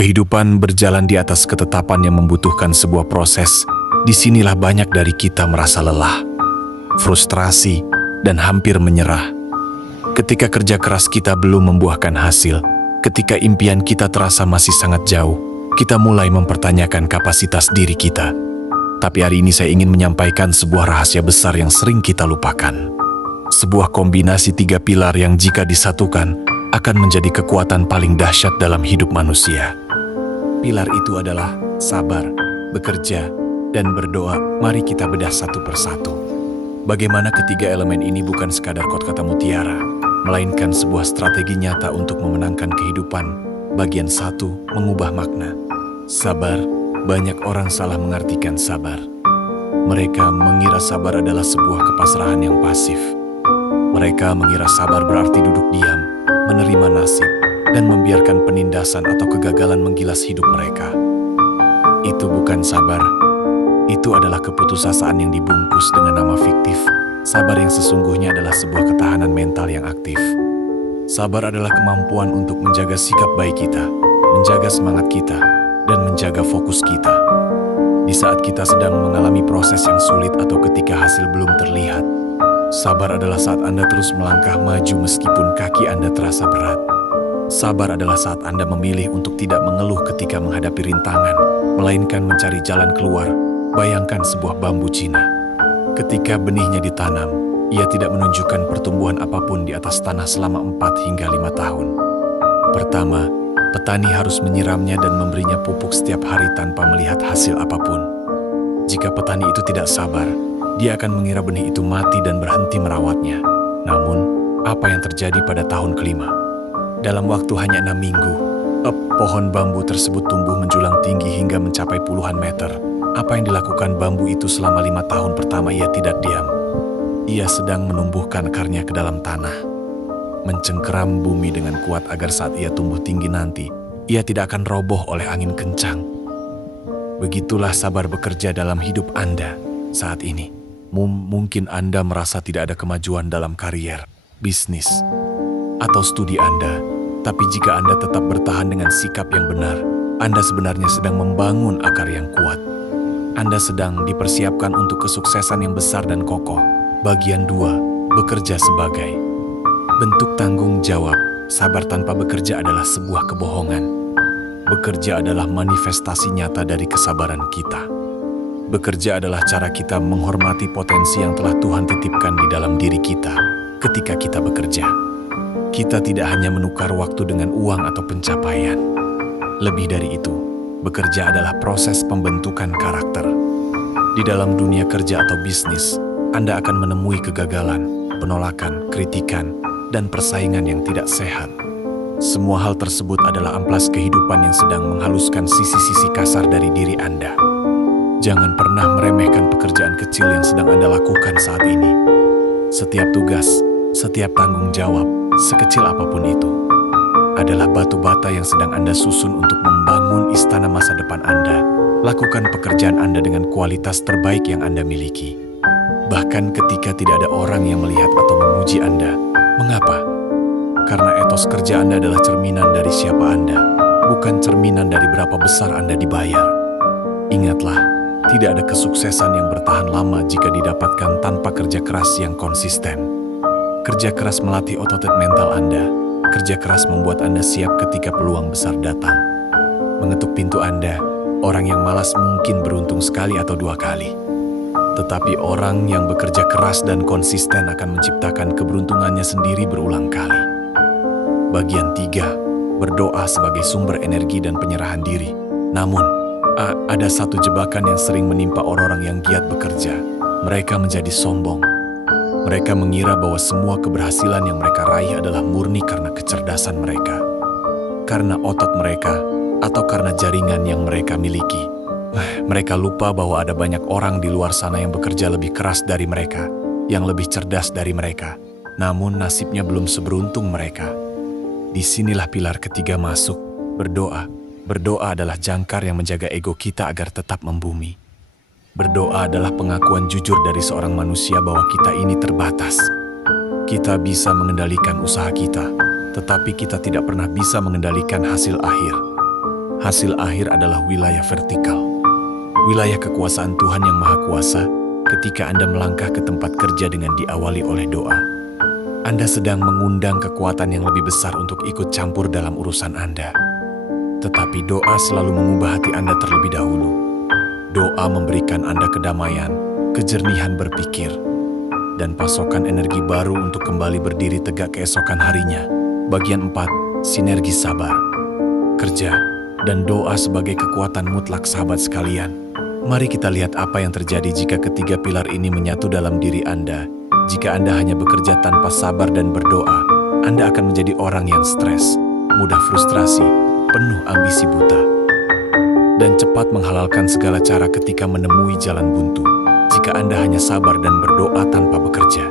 Kehidupan berjalan di atas ketetapan yang membutuhkan sebuah proses. Disinilah banyak dari kita merasa lelah, frustrasi, dan hampir menyerah. Ketika kerja keras kita belum membuahkan hasil, ketika impian kita terasa masih sangat jauh, kita mulai mempertanyakan kapasitas diri kita. Tapi hari ini saya ingin menyampaikan sebuah rahasia besar yang sering kita lupakan. Sebuah kombinasi 3 pilar yang jika disatukan, akan menjadi kekuatan paling dahsyat dalam hidup manusia. Pilar itu adalah sabar, bekerja, dan berdoa. Mari kita bedah satu persatu. Bagaimana ketiga elemen ini bukan sekadar kata mutiara, melainkan sebuah strategi nyata untuk memenangkan kehidupan. Bagian 1, mengubah makna. Sabar, banyak orang salah mengartikan sabar. Mereka mengira sabar adalah sebuah kepasrahan yang pasif. Mereka mengira sabar berarti duduk diam, menerima nasib, dan membiarkan penindasan atau kegagalan menggilas hidup mereka. Itu bukan sabar. Itu adalah keputusasaan yang dibungkus dengan nama fiktif. Sabar yang sesungguhnya adalah sebuah ketahanan mental yang aktif. Sabar adalah kemampuan untuk menjaga sikap baik kita, menjaga semangat kita, dan menjaga fokus kita. Di saat kita sedang mengalami proses yang sulit atau ketika hasil belum terlihat, sabar adalah saat Anda terus melangkah maju meskipun kaki Anda terasa berat. Sabar adalah saat Anda memilih untuk tidak mengeluh ketika menghadapi rintangan, melainkan mencari jalan keluar. Bayangkan sebuah bambu Cina. Ketika benihnya ditanam, ia tidak menunjukkan pertumbuhan apapun di atas tanah selama 4 hingga 5 tahun. Pertama, petani harus menyiramnya dan memberinya pupuk setiap hari tanpa melihat hasil apapun. Jika petani itu tidak sabar, dia akan mengira benih itu mati dan berhenti merawatnya. Namun, apa yang terjadi pada tahun kelima? Dalam waktu hanya 6 minggu, pohon bambu tersebut tumbuh menjulang tinggi hingga mencapai puluhan meter. Apa yang dilakukan bambu itu selama 5 tahun pertama? Ia tidak diam. Ia sedang menumbuhkan akarnya ke dalam tanah, mencengkeram bumi dengan kuat agar saat ia tumbuh tinggi nanti, ia tidak akan roboh oleh angin kencang. Begitulah sabar bekerja dalam hidup Anda saat ini. Mungkin Anda merasa tidak ada kemajuan dalam karier, bisnis, atau studi Anda. Tapi jika Anda tetap bertahan dengan sikap yang benar, Anda sebenarnya sedang membangun akar yang kuat. Anda sedang dipersiapkan untuk kesuksesan yang besar dan kokoh. Bagian 2, bekerja sebagai bentuk tanggung jawab. Sabar tanpa bekerja adalah sebuah kebohongan. Bekerja adalah manifestasi nyata dari kesabaran kita. Bekerja adalah cara kita menghormati potensi yang telah Tuhan titipkan di dalam diri kita. Ketika kita bekerja, kita tidak hanya menukar waktu dengan uang atau pencapaian. Lebih dari itu, bekerja adalah proses pembentukan karakter. Di dalam dunia kerja atau bisnis, Anda akan menemui kegagalan, penolakan, kritikan, dan persaingan yang tidak sehat. Semua hal tersebut adalah amplas kehidupan yang sedang menghaluskan sisi-sisi kasar dari diri Anda. Jangan pernah meremehkan pekerjaan kecil yang sedang Anda lakukan saat ini. Setiap tugas, setiap tanggung jawab, sekecil apapun itu, adalah batu bata yang sedang Anda susun untuk membangun istana masa depan Anda. Lakukan pekerjaan Anda dengan kualitas terbaik yang Anda miliki. Bahkan ketika tidak ada orang yang melihat atau memuji Anda. Mengapa? Karena etos kerja Anda adalah cerminan dari siapa Anda, bukan cerminan dari berapa besar Anda dibayar. Ingatlah, tidak ada kesuksesan yang bertahan lama jika didapatkan tanpa kerja keras yang konsisten. Kerja keras melatih otot mental Anda. Kerja keras membuat Anda siap ketika peluang besar datang. Mengetuk pintu Anda, orang yang malas mungkin beruntung sekali atau 2 kali. Tetapi orang yang bekerja keras dan konsisten akan menciptakan keberuntungannya sendiri berulang kali. Bagian 3, berdoa sebagai sumber energi dan penyerahan diri. Namun, ada satu jebakan yang sering menimpa orang-orang yang giat bekerja. Mereka menjadi sombong. Mereka mengira bahwa semua keberhasilan yang mereka raih adalah murni karena kecerdasan mereka, karena otot mereka, atau karena jaringan yang mereka miliki. Mereka lupa bahwa ada banyak orang di luar sana yang bekerja lebih keras dari mereka, yang lebih cerdas dari mereka, namun nasibnya belum seberuntung mereka. Disinilah pilar ketiga masuk, berdoa. Berdoa adalah jangkar yang menjaga ego kita agar tetap membumi. Berdoa adalah pengakuan jujur dari seorang manusia bahwa kita ini terbatas. Kita bisa mengendalikan usaha kita, tetapi kita tidak pernah bisa mengendalikan hasil akhir. Hasil akhir adalah wilayah vertikal. Wilayah kekuasaan Tuhan yang Maha Kuasa ketika Anda melangkah ke tempat kerja dengan diawali oleh doa. Anda sedang mengundang kekuatan yang lebih besar untuk ikut campur dalam urusan Anda. Tetapi doa selalu mengubah hati Anda terlebih dahulu. Doa memberikan Anda kedamaian, kejernihan berpikir, dan pasokan energi baru untuk kembali berdiri tegak keesokan harinya. Bagian 4, sinergi sabar, kerja, dan doa sebagai kekuatan mutlak. Sahabat sekalian, mari kita lihat apa yang terjadi jika ketiga pilar ini menyatu dalam diri Anda. Jika Anda hanya bekerja tanpa sabar dan berdoa, Anda akan menjadi orang yang stres, mudah frustrasi, penuh ambisi buta, dan cepat menghalalkan segala cara ketika menemui jalan buntu. Jika Anda hanya sabar dan berdoa tanpa bekerja,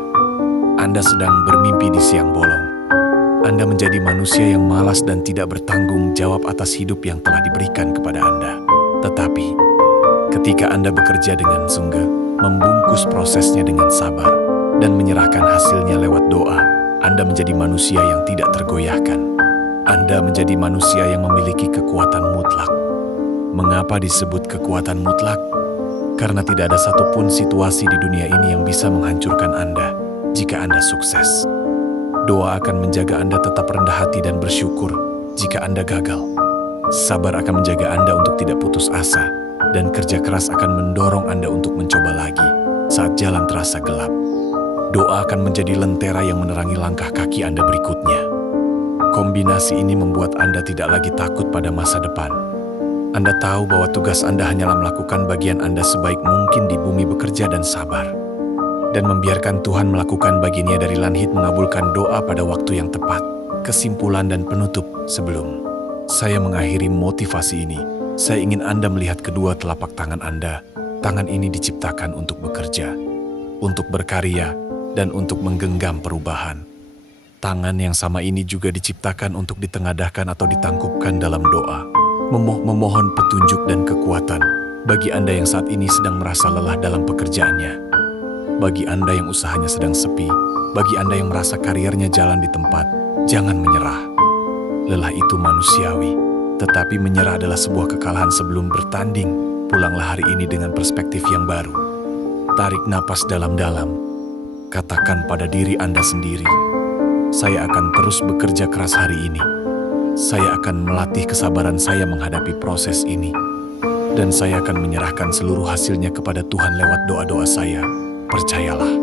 Anda sedang bermimpi di siang bolong. Anda menjadi manusia yang malas dan tidak bertanggung jawab atas hidup yang telah diberikan kepada Anda. Tetapi, ketika Anda bekerja dengan sungguh, membungkus prosesnya dengan sabar, dan menyerahkan hasilnya lewat doa, Anda menjadi manusia yang tidak tergoyahkan. Anda menjadi manusia yang memiliki kekuatan mutlak. Mengapa disebut kekuatan mutlak? Karena tidak ada satupun situasi di dunia ini yang bisa menghancurkan Anda jika Anda sukses. Doa akan menjaga Anda tetap rendah hati dan bersyukur jika Anda gagal. Sabar akan menjaga Anda untuk tidak putus asa, dan kerja keras akan mendorong Anda untuk mencoba lagi saat jalan terasa gelap. Doa akan menjadi lentera yang menerangi langkah kaki Anda berikutnya. Kombinasi ini membuat Anda tidak lagi takut pada masa depan. Anda tahu bahwa tugas Anda hanyalah melakukan bagian Anda sebaik mungkin di bumi, bekerja dan sabar, dan membiarkan Tuhan melakukan bagiannya dari langit, mengabulkan doa pada waktu yang tepat. Kesimpulan dan penutup. Sebelum saya mengakhiri motivasi ini, saya ingin Anda melihat kedua telapak tangan Anda. Tangan ini diciptakan untuk bekerja, untuk berkarya, dan untuk menggenggam perubahan. Tangan yang sama ini juga diciptakan untuk ditengadahkan atau ditangkupkan dalam doa, memohon petunjuk dan kekuatan bagi Anda yang saat ini sedang merasa lelah dalam pekerjaannya, bagi Anda yang usahanya sedang sepi, bagi Anda yang merasa karirnya jalan di tempat. Jangan menyerah. Lelah itu manusiawi, tetapi menyerah adalah sebuah kekalahan sebelum bertanding. Pulanglah hari ini dengan perspektif yang baru. Tarik napas dalam-dalam. Katakan pada diri Anda sendiri, saya akan terus bekerja keras hari ini. Saya akan melatih kesabaran saya menghadapi proses ini. Dan saya akan menyerahkan seluruh hasilnya kepada Tuhan lewat doa-doa saya. Percayalah,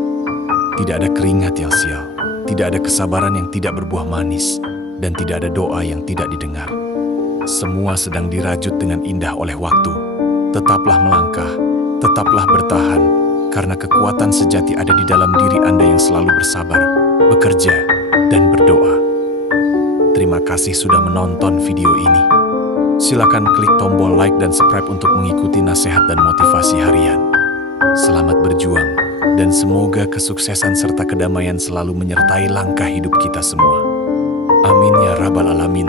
tidak ada keringat yang sial, tidak ada kesabaran yang tidak berbuah manis, dan tidak ada doa yang tidak didengar. Semua sedang dirajut dengan indah oleh waktu. Tetaplah melangkah, tetaplah bertahan, karena kekuatan sejati ada di dalam diri Anda yang selalu bersabar, bekerja, dan berdoa. Terima kasih sudah menonton video ini. Silakan klik tombol like dan subscribe untuk mengikuti nasihat dan motivasi harian. Selamat berjuang, dan semoga kesuksesan serta kedamaian selalu menyertai langkah hidup kita semua. Amin ya Rabbal Alamin.